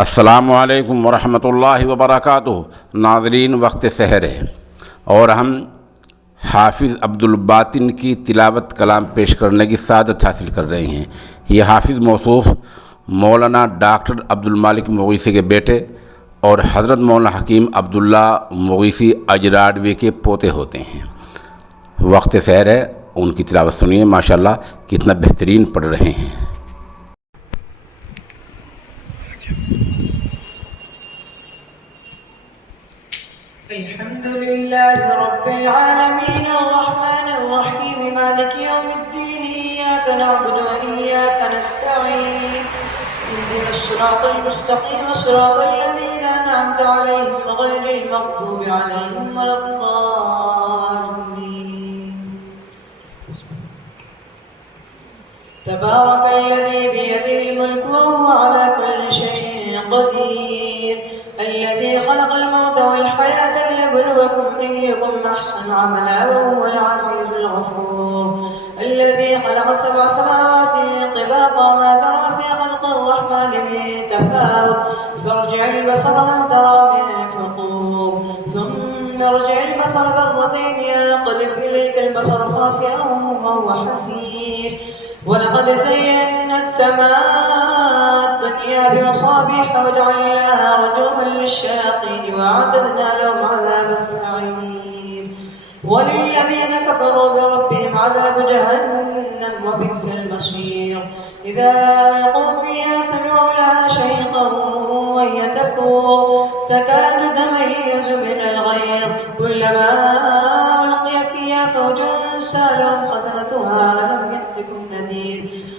अस्सलामु अलैकुम वरहमतुल्लाहि वबरकातुहू। नाज़रीन, वक्त सहर है और हम हाफिज़ अब्दुल बातिन की तिलावत कलाम पेश करने की सादत हासिल कर रहे हैं। ये हाफिज़ मौसूफ़ मौलाना डॉक्टर अब्दुल मालिक मुग़ीसी के बेटे और हज़रत मौलाना हकीम अब्दुल्ला मुग़ीसी अजराडवी के पोते होते हैं। वक्त सहर है, उनकी तिलावत सुनिए। माशाअल्लाह कितना बेहतरीन पढ़ रहे हैं। अल्हम्दुलिल्लाहि रब्बिल आलमीन अर्रहमानिर रहीम मालिकि यौमिद्दीन इय्याका नअबुदु व इय्याका नस्तईन इहदिनस सिरातल मुस्तक़ीम सिरातल लज़ीना अनअमता अलैहिम गैरिल मग़्दूबि अलैहिम वलद्दाल्लीन। तबारकल्लज़ी बियदिहिल मुल्कु व हुवा अला कुल्लि शैइन क़दीर। الذي خلق الموت والحياة ليبلوكم أيكم أحسن عملا وهو العزيز الغفور. الذي خلق 7 سماوات طباقا ما ترى في خلق الرحمن من تفاوت فارجع البصر هل ترى من فطور ثم ارجع البصر كرتين ينقلب إليك البصر خاسئا وهو حسير. ولقد زينا السماء الدنيا بمصابيح وجعلناها رجوما للشياطين وأعتدنا لهم عذاب السعير. وللذين كفروا بربهم عذاب جهنم وبئس المصير. إذا ألقوا فيها سمعوا لها شيقا وهي تفور تكاد تميز من الغيظ كلما ألقي فيها فوج سألهم خزنتها ألم يأتكم نذير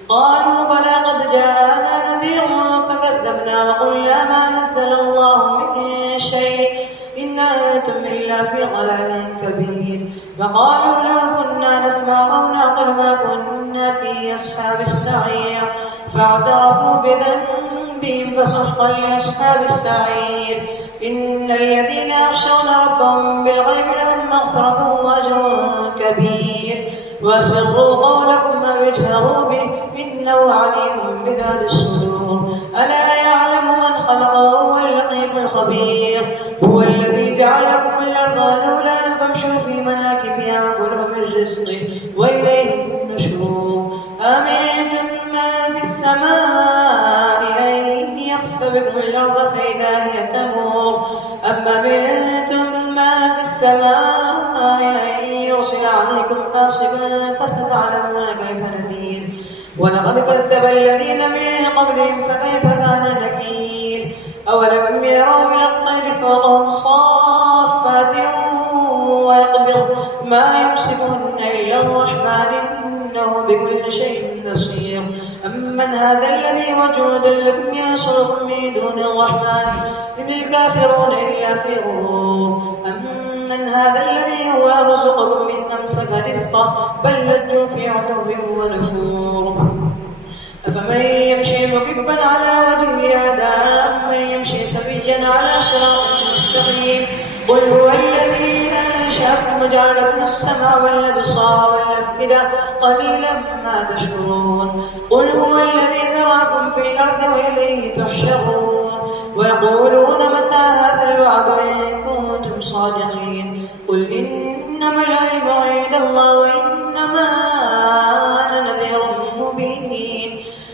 قالوا بلى قد جاءنا نذير فكذبنا وقلنا ما نزل الله من شيء إن أنتم إلا في ضلال كبير. فقالوا لو كنا نسمع أو نعقل ما كنا في أصحاب السعير فاعترفوا بذنبهم فسحقا لأصحاب السعير. إن الذين يخشون ربهم بالغيب لهم مغفرة وأجر كبير. وأسروا قولكم أو اجهروا به إنه عليم بذات الصدور. ألا يعلم من خلق وهو اللطيف الخبير. هو الذي جعل لكم الأرض ذلولا فامشوا في مناكبها وكلوا من رزقه وإليه النشور. أمنتم من في السماء أن يخسف بكم الأرض فإذا هي تمور أم أمنتم من في السماء أن يرسل عليكم حاصبا فستعلمون كيف نذير. ولقد كذب الذين من قبلهم فكيف كان نكير. أولم يروا إلى الطير فوقهم صافات ويقبض ما يمسكهن إلا الرحمن إنه بكل شيء بصير. أمن هذا الذي وجود لكم ينصركم من دون الرحمن إن الكافرون إلا في غرور. أمن هذا الذي هو يرزقكم إن أمسك رزقه بل لجوا في عتو ونفور. أفمن يمشي مكبا على وجهه أهدى أمن يمشي سويا على صراط مستقيم. قل هو الذي أنشأكم وجعل لكم السمع والأبصار والأفئدة قليلا ما تشكرون. قل هو الذي ذراكم في الأرض وإليه تحشرون. ويقولون متى هذا الوعد إن كنتم صادقين. قل إنما العلم عند الله وإنما أنا نذير مبين.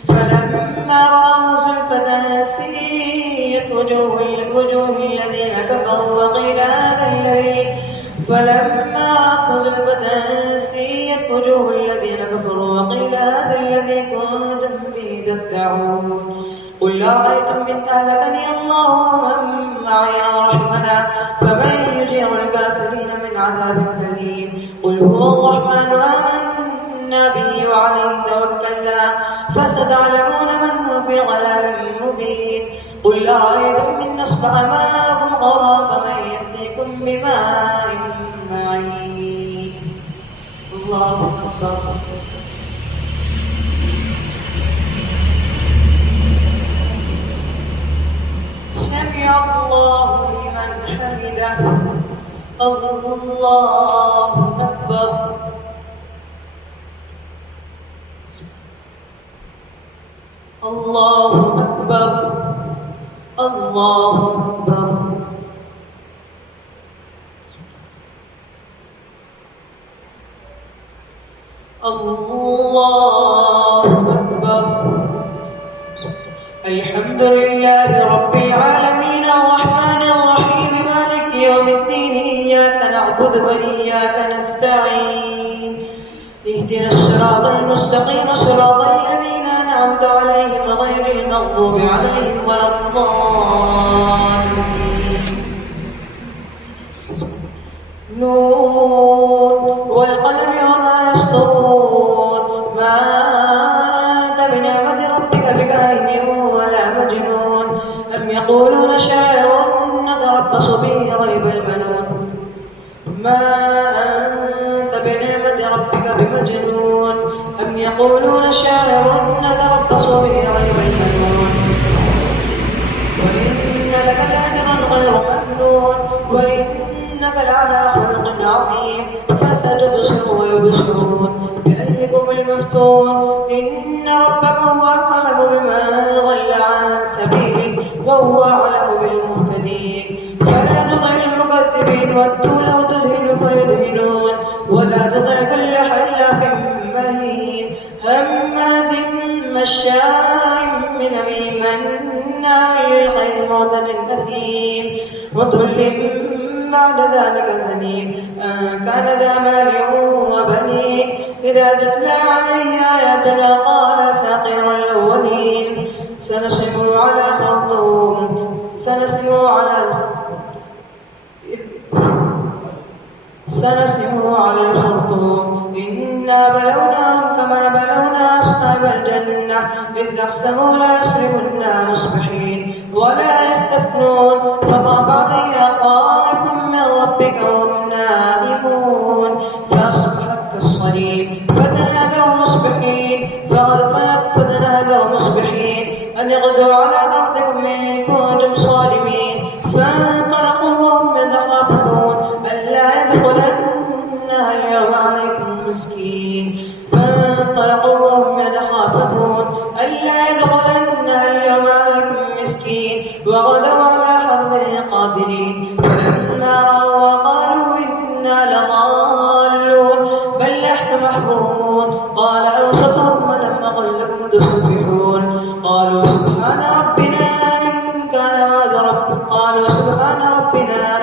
فلما رأوا زلفة سيئت وجوه الذين كفروا وقيل هذا الذي فلما رأوا زلفة سيئت وجوه الذين كفروا وقيل هذا الذي كنتم به تدعون. قل أرأيتم إن أهلكني الله ومن معي ورحمنا فمن يجير الكافرين من عذاب أليم. قل هو الرحمن آمنا به وعليه توكلنا فستعلمون من هو في ضلال مبين. قل أرأيتم إن أصبح ماءكم غورا فمن يأتيكم بماء معين. الله أكبر. سمع الله لمن حمده. الله أكبر. الله أكبر. الله أكبر. الله أكبر. الحمد لله رب العالمين الرحمن الرحيم مالك يوم الدين إياك نعبد وإياك نستعين اهدنا الصراط المستقيم صراط الذين أنعمت عليهم غير المغضوب عليهم ولا الضالين. نون والقلم وما يسطرون ما أنت بنعمة ربك بكاهن ولا مجنون أم يقولون شاعر نتربص به ريب المنون ما أنت بنعمة ربك بمجنون أم يقولون شاعر نتربص به ريب المنون وإن لك لأجرا غير ممنون وإنك لعلى خلق عظيم فستبصر ويبصرون بأيكم المفتون إن ربك هو أعلم بمن ضل عن سبيله وهو أعلم بالمهتدين فلا تطع المكذبين ودوا لو تدهن فيدهنون ولا تطع كل حلاف مهين هماز مشاء بنميم مناع للخير معتد أثيم عتل بعد ذلك زنيم أن كان ذا مال وبنين إذا تتلى عليه آياتنا قال أساطير الأولين سنسمه على الخرطوم إنا بلوناهم كما بلونا أصحاب الجنة إذ أقسموا لا يصرمنا مصبحين ولا يستثنون فطاف عليها طائف من ربك وهم نائمون فأصبحت كالصريم فتنادوا مصبحين أن اغدوا على أرضكم إن كنتم صارمين فانطلقوا وهم يتخافتون ألا يدخلنها اليوم عليكم مسكين وغدوا على حرد قادرين فلما رأوا قالوا إنا لضالون بل نحن محرومون قال أوسطهم ولم أقل لكم تسبحون قالوا سبحان ربنا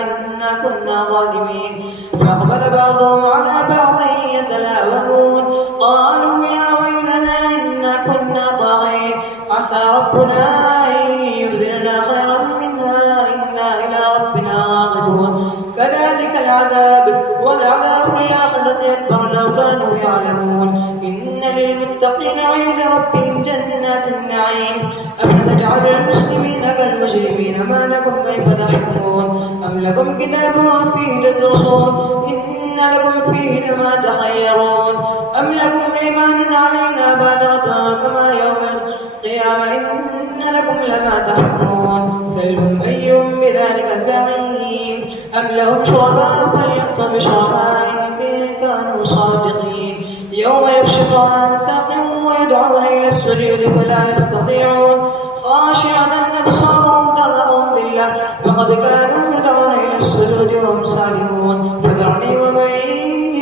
إنا كنا ظالمين فأقبل بعضهم على بعض يتلاومون قالوا يا ويلنا إنا كنا طاغين عسى ربنا أن يبدلنا خيرا منها إنا إلى ربنا راغبون كذلك العذاب والعذاب الآخرة أكبر لو كانوا يعلمون إن للمتقين عند ربهم جنات النعيم أفتجعل المسلمين كالمجرمين ما لكم كيف تحكمون أم لكم كتاب فيه تدرسون إن لكم فيه لما تخيرون أم لكم أيمان علينا بالغة كما يوم القيامة إن لكم لما تحكمون سلهم أيهم بذلك زعيم أم لهم شركاء فليأتوا بشركائهم إن كانوا صادقين يوم يكشف عن ساق ويدعون إلى السجود فلا يستطيعون خاشعة أبصارهم ترهقهم ذلة وقد كانوا يدعون إلى السجود وهم سالمون فذرني ومن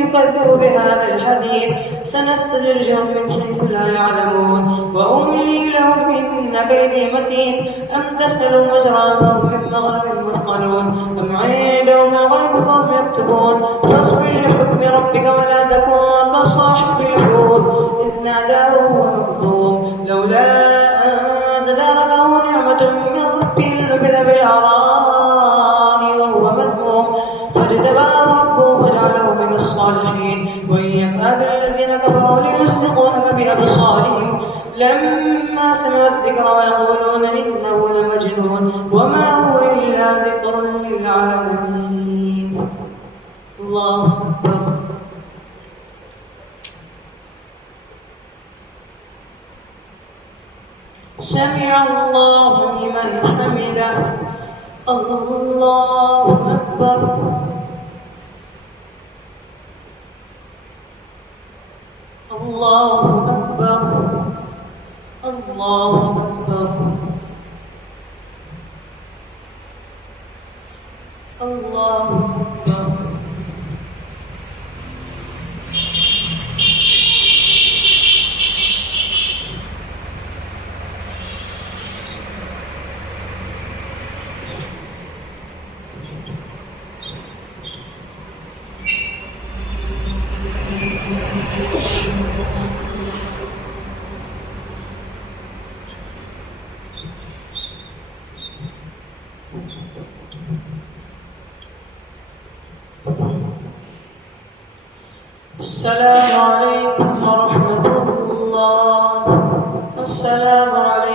يكذب بهذا الحديث سنستدرجهم من حيث لا يعلمون وأملي لهم إن كيدي متين أم تسألوا مجرى فهم من مغرب مثقلون أم عندهم الغيب فهم يكتبون فاصبر لحكم ربك ولا تكن كصاحب الحوت إذ نادى وهو مكذوب لولا أن تداركه نعمة من ربه لنبذ بالعراء وهو مذموم فاجتباه ربه فجعله من الصالحين وإن يكاد الذين كفروا ليزلقونك بأبصارهم لما سمعوا الذكر ويقولون إنه لمجنون وما هو إلا ذكر للعالمين. الله أكبر. سمع الله لمن حمده. الله أكبر. الله أكبر. الله أكبر. الله أكبر. السلام عليكم ورحمة الله. السلام عليكم